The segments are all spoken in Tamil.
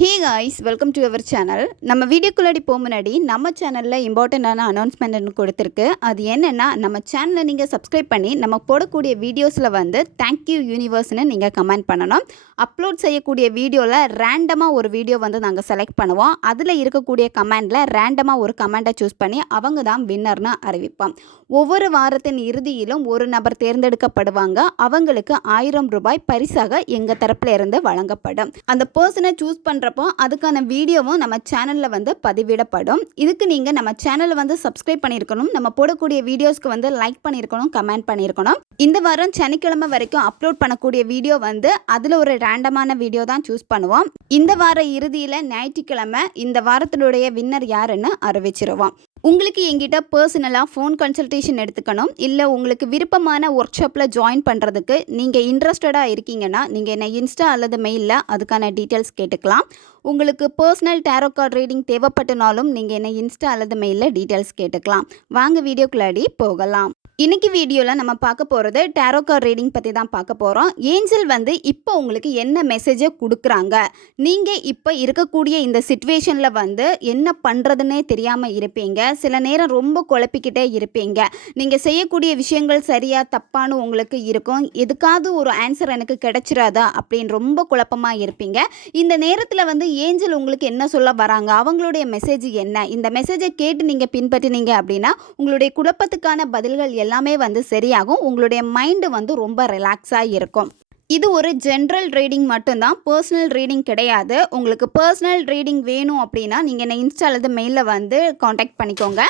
Hey guys, welcome to our channel. நம்ம வீடியோக்குள்ளாடி போக முன்னாடி நம்ம சேனலில் இம்பார்ட்டண்ட்டான அனௌன்ஸ்மெண்ட் கொடுத்துருக்கு. அது என்னென்னா, நம்ம சேனலை நீங்கள் சப்ஸ்கிரைப் பண்ணி நம்ம போடக்கூடிய வீடியோஸில் வந்து தேங்க்யூ யூனிவர்ஸ்னு நீங்கள் கமெண்ட் பண்ணணும். அப்லோட் செய்யக்கூடிய வீடியோவில் ரேண்டமாக ஒரு வீடியோ வந்து நாங்கள் செலக்ட் பண்ணுவோம். அதில் இருக்கக்கூடிய கமெண்டில் ரேண்டமாக ஒரு கமெண்ட்டை சூஸ் பண்ணி அவங்க தான் வின்னர்னு அறிவிப்போம். ஒவ்வொரு வாரத்தின் இறுதியிலும் ஒரு நபர் தேர்ந்தெடுக்கப்படுவாங்க. அவங்களுக்கு 1000 ரூபாய் பரிசாக எங்கள் தரப்பில் இருந்து வழங்கப்படும். அந்த பர்சனை சூஸ் பண்ணுற அதுக்கான வீடியோவும் நம்ம சேனல்ல வந்து பதிவிடப்படும். இதுக்கு நீங்க நம்ம சேனலை வந்து சப்ஸ்கிரைப் பண்ணியிருக்கணும். நம்ம போடக்கூடிய வீடியோஸ்க்கு வந்து லைக் பண்ணியிருக்கணும், கமெண்ட் பண்ணியிருக்கணும். இந்த வாரம் சனிக்கிழமை வரைக்கும் அப்லோட் பண்ணக்கூடிய வீடியோ வந்து அதில் ஒரு ரேண்டமான வீடியோ தான் சூஸ் பண்ணுவோம். இந்த வார இறுதியில் ஞாயிற்றுக்கிழமை இந்த வாரத்தினுடைய வின்னர் யாருன்னு அறிவிச்சிருவோம். உங்களுக்கு எங்கிட்ட பர்சனலாக ஃபோன் கன்சல்டேஷன் எடுத்துக்கணும், இல்லை உங்களுக்கு விருப்பமான ஒர்க் ஷாப்பில் ஜாயின் பண்ணுறதுக்கு நீங்கள் இன்ட்ரெஸ்டடாக இருக்கீங்கன்னா நீங்கள் என்ன இன்ஸ்டா அல்லது மெயிலில் அதுக்கான டீட்டெயில்ஸ் கேட்டுக்கலாம். உங்களுக்கு பர்சனல் டேரோ கார்டு ரீடிங் தேவைப்பட்டனாலும் நீங்கள் என்ன இன்ஸ்டா அல்லது மெயிலில் டீட்டெயில்ஸ் கேட்டுக்கலாம். வாங்க வீடியோக்குள்ளாடி போகலாம். இன்னைக்கு வீடியோவில் நம்ம பார்க்க போகிறது டேரோ கார்டு ரீடிங் பற்றி தான் பார்க்க போகிறோம். ஏஞ்சல் வந்து இப்போ உங்களுக்கு என்ன மெசேஜை கொடுக்குறாங்க, நீங்கள் இப்போ இருக்கக்கூடிய இந்த சிச்சுவேஷனில் வந்து என்ன பண்ணுறதுன்னே தெரியாமல் இருப்பீங்க. சில நேரம் ரொம்ப குழப்பிக்கிட்டே இருப்பீங்க. நீங்கள் செய்யக்கூடிய விஷயங்கள் சரியா தப்பான்னு உங்களுக்கு இருக்கும். எதுக்காவது ஒரு ஆன்சர் எனக்கு கிடைச்சிராதா அப்படின்னு ரொம்ப குழப்பமாக இருப்பீங்க. இந்த நேரத்தில் வந்து ஏஞ்சல் உங்களுக்கு என்ன சொல்ல வராங்க, அவங்களுடைய மெசேஜ் என்ன, இந்த மெசேஜை கேட்டு நீங்கள் பின்பற்றினீங்க அப்படின்னா உங்களுடைய குழப்பத்துக்கான பதில்கள் எல்லாமே வந்து சரியாகும். உங்களுடைய மைண்டு வந்து ரொம்ப ரிலாக்ஸாக இருக்கும். இது ஒரு ஜென்ரல் ரீடிங் மட்டும்தான், பர்சனல் ரீடிங் கிடையாது. உங்களுக்கு பர்சனல் ரீடிங் வேணும் அப்படின்னா நீங்கள் என்ன இன்ஸ்டா அல்லது மெயிலில் வந்து காண்டாக்ட் பண்ணிக்கோங்க.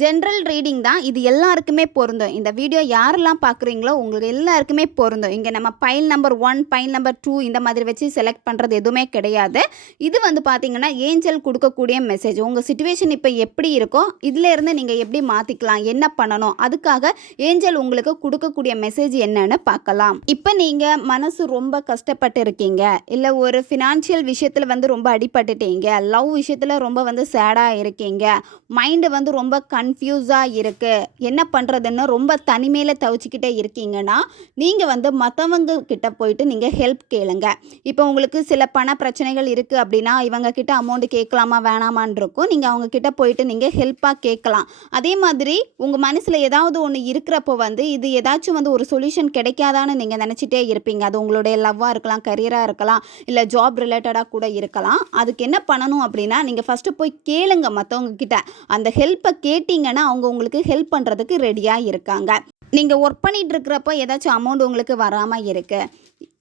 ஜென்ரல் ரீடிங் தான், இது எல்லாருக்குமே பொருந்தும். இந்த வீடியோ யாரெல்லாம் பார்க்குறீங்களோ உங்களுக்கு எல்லாருக்குமே பொருந்தும். இங்கே நம்ம பைல் நம்பர் 1 பைல் நம்பர் 2 இந்த மாதிரி வச்சு செலக்ட் பண்ணுறது எதுவுமே கிடையாது. இது வந்து பார்த்தீங்கன்னா ஏஞ்சல் கொடுக்கக்கூடிய மெசேஜ். உங்கள் சிச்சுவேஷன் இப்போ எப்படி இருக்கோ இதிலேருந்து நீங்கள் எப்படி மாற்றிக்கலாம், என்ன பண்ணணும், அதுக்காக ஏஞ்சல் உங்களுக்கு கொடுக்கக்கூடிய மெசேஜ் என்னன்னு பார்க்கலாம். இப்போ நீங்கள் மனசு ரொம்ப கஷ்டப்பட்டு இருக்கீங்க, இல்லை ஒரு ஃபினான்ஷியல் விஷயத்தில் வந்து ரொம்ப அடிபட்டுட்டீங்க, லவ் விஷயத்தில் ரொம்ப வந்து சேடாக இருக்கீங்க, மைண்டு வந்து ரொம்ப கன்ஃபியூஸாக இருக்குது, என்ன பண்ணுறதுன்னு ரொம்ப தனிமையில் தவிச்சிக்கிட்டே இருக்கீங்கன்னா நீங்கள் வந்து மற்றவங்க கிட்ட போயிட்டு நீங்கள் ஹெல்ப் கேளுங்க. இப்போ உங்களுக்கு சில பண பிரச்சனைகள் இருக்குது அப்படின்னா இவங்க கிட்ட அமௌண்ட்டு கேட்கலாமா வேணாமான் இருக்கும். நீங்கள் அவங்க கிட்ட போயிட்டு நீங்கள் ஹெல்ப்பாக கேட்கலாம். அதே மாதிரி உங்கள் மனசில் ஏதாவது ஒன்று இருக்கிறப்போ வந்து இது ஏதாச்சும் வந்து ஒரு சொல்யூஷன் கிடைக்காதான்னு நீங்கள் நினச்சிட்டே இருப்பீங்க. அது உங்களுடைய லவ்வாக இருக்கலாம், கரியராக இருக்கலாம், இல்லை ஜாப் ரிலேட்டடாக கூட இருக்கலாம். அதுக்கு என்ன பண்ணணும் அப்படின்னா நீங்கள் ஃபஸ்ட்டு போய் கேளுங்க மற்றவங்க கிட்ட. அந்த ஹெல்ப்பை கேட்டிங்கன்னா அவங்க உங்களுக்கு ஹெல்ப் பண்ணுறதுக்கு ரெடியாக இருக்காங்க. நீங்கள் ஒர்க் பண்ணிகிட்டு இருக்கிறப்போ ஏதாச்சும் அமௌண்ட் உங்களுக்கு வராமல் இருக்குது,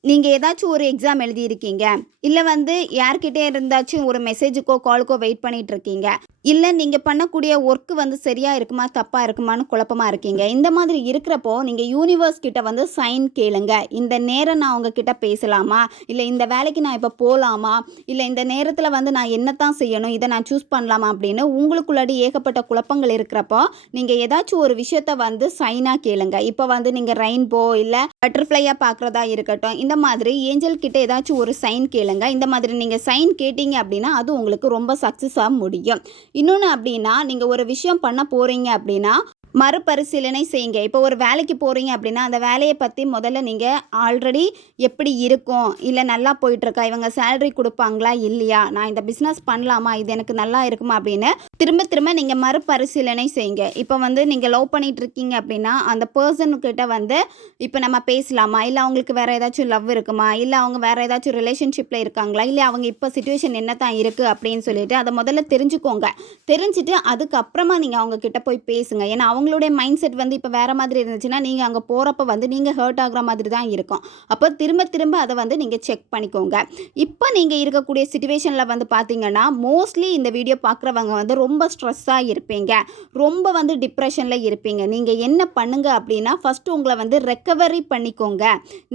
நீங்கள் ஏதாச்சும் ஒரு எக்ஸாம் எழுதியிருக்கீங்க, இல்லை வந்து யார்கிட்டே இருந்தாச்சும் ஒரு மெசேஜுக்கோ காலுக்கோ வெயிட் பண்ணிகிட்டு இருக்கீங்க, இல்லை நீங்கள் பண்ணக்கூடிய ஒர்க்கு வந்து சரியாக இருக்குமா தப்பாக இருக்குமான்னு குழப்பமாக இருக்கீங்க. இந்த மாதிரி இருக்கிறப்போ நீங்கள் யூனிவர்ஸ் கிட்ட வந்து சைன் கேளுங்க. இந்த நேரம் நான் உங்ககிட்ட பேசலாமா, இல்லை இந்த வேலைக்கு நான் இப்போ போகலாமா, இல்லை இந்த நேரத்தில் வந்து நான் என்னத்தான் செய்யணும், இதை நான் சூஸ் பண்ணலாமா அப்படின்னு உங்களுக்குள்ளாடி ஏகப்பட்ட குழப்பங்கள் இருக்கிறப்போ நீங்கள் ஏதாச்சும் ஒரு விஷயத்த வந்து சைனாக கேளுங்க. இப்போ வந்து நீங்கள் ரெயின்போ இல்லை பட்டர்ஃப்ளையாக பார்க்குறதா இருக்கட்டும், இந்த மாதிரி ஏஞ்சல் கிட்ட ஏதாச்சும் ஒரு சைன் கேளுங்க. இந்த மாதிரி நீங்கள் சைன் கேட்டீங்க அப்படின்னா அது உங்களுக்கு ரொம்ப சக்ஸஸாக முடியும். இன்னொன்று அப்படின்னா நீங்கள் ஒரு விஷயம் பண்ண போகிறீங்க அப்படின்னா மறுபரிசீலனை செய்யுங்க. இப்போ ஒரு வேலைக்கு போகிறீங்க அப்படின்னா அந்த வேலையை பற்றி முதல்ல நீங்கள் ஆல்ரெடி எப்படி இருக்கும், இல்லை நல்லா போயிட்டுருக்கா, இவங்க சேலரி கொடுப்பாங்களா இல்லையா, நான் இந்த பிஸ்னஸ் பண்ணலாமா, இது எனக்கு நல்லா இருக்குமா அப்படின்னு திரும்ப திரும்ப நீங்கள் மறுபரிசீலனை செய்யுங்க. இப்போ வந்து நீங்கள் லவ் பண்ணிகிட்டு இருக்கீங்க அப்படின்னா அந்த பர்சனுக்கிட்ட வந்து இப்போ நம்ம பேசலாமா, இல்லை அவங்களுக்கு வேறு ஏதாச்சும் லவ் இருக்குமா, இல்லை அவங்க வேறு ஏதாச்சும் ரிலேஷன்ஷிப்பில் இருக்காங்களா, இல்லை அவங்க இப்போ சிச்சுவேஷன் என்ன தான் இருக்குது அப்படின்னு சொல்லிட்டு அதை முதல்ல தெரிஞ்சுக்கோங்க. தெரிஞ்சுட்டு அதுக்கப்புறமா நீங்கள் அவங்கக்கிட்ட போய் பேசுங்க. ஏன்னா அவங்களுடைய மைண்ட் செட் வந்து இப்போ வேறு மாதிரி இருந்துச்சுன்னா நீங்கள் அங்கே போகிறப்ப வந்து நீங்கள் ஹர்ட் ஆகிற மாதிரி தான் இருக்கும். அப்போ திரும்ப திரும்ப அதை வந்து நீங்கள் செக் பண்ணிக்கோங்க. இப்போ நீங்கள் இருக்கக்கூடிய சிச்சுவேஷனில் வந்து பார்த்தீங்கன்னா மோஸ்ட்லி இந்த வீடியோ பார்க்குறவங்க வந்து ரொம்ப ஸ்ட்ரெஸ்ஸாக இருப்பீங்க, ரொம்ப வந்து டிப்ரெஷனில் இருப்பீங்க. நீங்கள் என்ன பண்ணுங்க அப்படின்னா ஃபஸ்ட்டு உங்களை வந்து ரெக்கவரி பண்ணிக்கோங்க.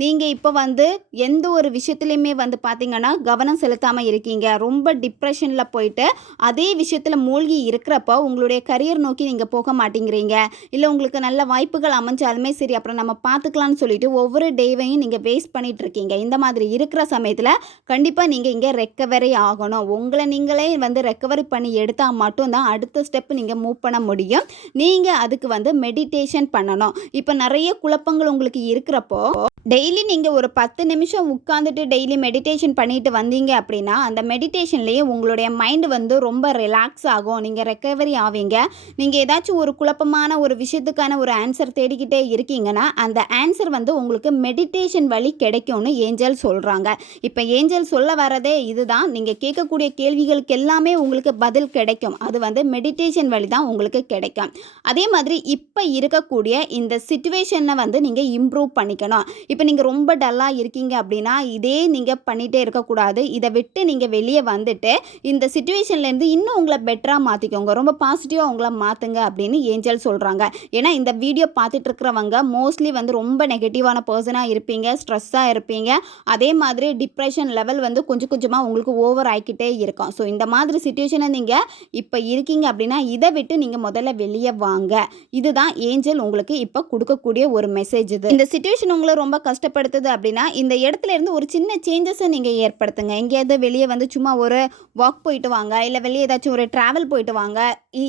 நீங்கள் இப்போ வந்து எந்த ஒரு விஷயத்துலையுமே வந்து பார்த்தீங்கன்னா கவனம் செலுத்தாமல் இருக்கீங்க, ரொம்ப டிப்ரெஷனில் போயிட்டு அதே விஷயத்தில் மூழ்கி இருக்கிறப்போ உங்களுடைய கரியர் நோக்கி நீங்கள் போக மாட்டேங்கிறீங்க. இருக்கீங்க, இல்லை உங்களுக்கு நல்ல வாய்ப்புகள் அமைஞ்சாலுமே சரி அப்புறம் நம்ம பார்த்துக்கலான்னு சொல்லிட்டு ஒவ்வொரு டேவையும் நீங்கள் வேஸ்ட் பண்ணிட்டு இருக்கீங்க. இந்த மாதிரி இருக்கிற சமயத்தில் கண்டிப்பாக நீங்கள் இங்கே ரெக்கவரி ஆகணும். உங்களை நீங்களே வந்து ரெக்கவரி பண்ணி எடுத்தால் மட்டும்தான் அடுத்த ஸ்டெப் நீங்கள் மூவ் பண்ண முடியும். நீங்கள் அதுக்கு வந்து மெடிடேஷன் பண்ணணும். இப்போ நிறைய குழப்பங்கள் உங்களுக்கு இருக்கிறப்போ டெய்லி நீங்கள் ஒரு 10 நிமிஷம் உட்காந்துட்டு டெய்லி மெடிடேஷன் பண்ணிட்டு வந்தீங்க அப்படின்னா அந்த மெடிடேஷன்லேயே உங்களுடைய மைண்டு வந்து ரொம்ப ரிலாக்ஸ் ஆகும். நீங்கள் ரெக்கவரி ஆவீங்க. நீங்கள் ஏதாச்சும் ஒரு குழப்பமான ஒரு விஷயத்துக்கான ஒரு ஆன்சர் தேடிக்கிட்டே இருக்கீங்கன்னா அந்த ஆன்சர் வந்து உங்களுக்கு மெடிடேஷன் வழி கிடைக்கும்னு ஏஞ்சல் சொல்கிறாங்க. இப்போ ஏஞ்சல் சொல்ல வரதே இதுதான். நீங்கள் கேட்கக்கூடிய கேள்விகளுக்கு எல்லாமே உங்களுக்கு பதில் கிடைக்கும். அது வந்து மெடிடேஷன் வழி தான் உங்களுக்கு கிடைக்கும். அதே மாதிரி இப்போ இருக்கக்கூடிய இந்த சிச்சுவேஷனை வந்து நீங்கள் இம்ப்ரூவ் பண்ணிக்கணும். இப்போ நீங்கள் ரொம்ப டல்லாக இருக்கீங்க அப்படின்னா இதே நீங்கள் பண்ணிகிட்டே இருக்கக்கூடாது. இதை விட்டு நீங்கள் வெளியே வந்துட்டு இந்த சிச்சுவேஷன்லேருந்து இன்னும் உங்களை பெட்டராக மாற்றிக்கோங்க. ரொம்ப பாசிட்டிவாக உங்களை மாற்றுங்க அப்படின்னு ஏஞ்சல் சொல்கிறாங்க. ஏன்னா இந்த வீடியோ பார்த்துட்டு இருக்கிறவங்க மோஸ்ட்லி வந்து ரொம்ப நெகட்டிவான பர்சனாக இருப்பீங்க, ஸ்ட்ரெஸ்ஸாக இருப்பீங்க. அதே மாதிரி டிப்ரெஷன் லெவல் வந்து கொஞ்சம் கொஞ்சமாக உங்களுக்கு ஓவர் ஆகிக்கிட்டே இருக்கும். ஸோ இந்த மாதிரி சிச்சுவேஷனை நீங்கள் இப்போ இருக்கீங்க அப்படின்னா இதை விட்டு நீங்கள் முதல்ல வெளியே வாங்க. இதுதான் ஏஞ்சல் உங்களுக்கு இப்போ கொடுக்கக்கூடிய ஒரு மெசேஜ். இது இந்த சிச்சுவேஷன் உங்களை ரொம்ப கஷ்டப்படுத்துது அப்படின்னா இந்த இடத்துல இருந்து ஒரு சின்ன சேஞ்சஸை நீங்கள் ஏற்படுத்துங்க. எங்கேயாவது வெளியே வந்து சும்மா ஒரு வாக் போயிட்டு வாங்க, இல்லை வெளியே ஏதாச்சும் ஒரு ட்ராவல் போயிட்டு வாங்க.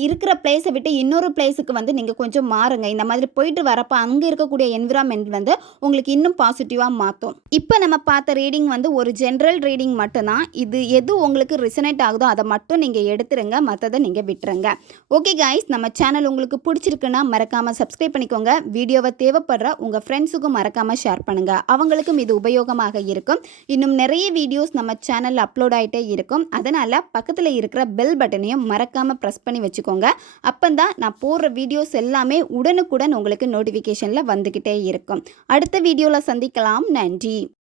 இருக்கிற பிளேஸை விட்டு இன்னொரு பிளேஸுக்கு வந்து நீங்கள் கொஞ்சம் மாறுங்க. இந்த மாதிரி போயிட்டு வரப்போ அங்கே இருக்கக்கூடிய என்விரான்மெண்ட் வந்து உங்களுக்கு இன்னும் பாசிட்டிவாக மாற்றும். இப்போ நம்ம பார்த்த ரீடிங் வந்து ஒரு ஜென்ரல் ரீடிங் மட்டும்தான். இது எது உங்களுக்கு ரிசனேட் ஆகுதோ அதை மட்டும் நீங்கள் எடுத்துருங்க, மற்றதை நீங்கள் விட்டுருங்க. ஓகே கைஸ், நம்ம சேனல் உங்களுக்கு பிடிச்சிருக்குன்னா மறக்காமல் சப்ஸ்கிரைப் பண்ணிக்கோங்க. வீடியோவை தேவைப்படுற உங்கள் ஃப்ரெண்ட்ஸுக்கும் மறக்காமல் ஷேர் பண்ணுங்கள். அவங்களுக்கும் இது உபயோகமாக இருக்கும். இன்னும் நிறைய வீடியோஸ் நம்ம சேனலில் அப்லோட் ஆகிட்டே இருக்கும். அதனால் பக்கத்தில் இருக்கிற பெல் பட்டனையும் மறக்காமல் ப்ரெஸ் பண்ணி வச்சுக்கோங்க. அப்போதான் நான் போடுற வீடியோஸ் எல்லாமே உடனுக்குடன் உங்களுக்கு நோட்டிஃபிகேஷனில் வந்துக்கிட்டே இருக்கும். அடுத்த வீடியோவில் சந்திக்கலாம். நன்றி.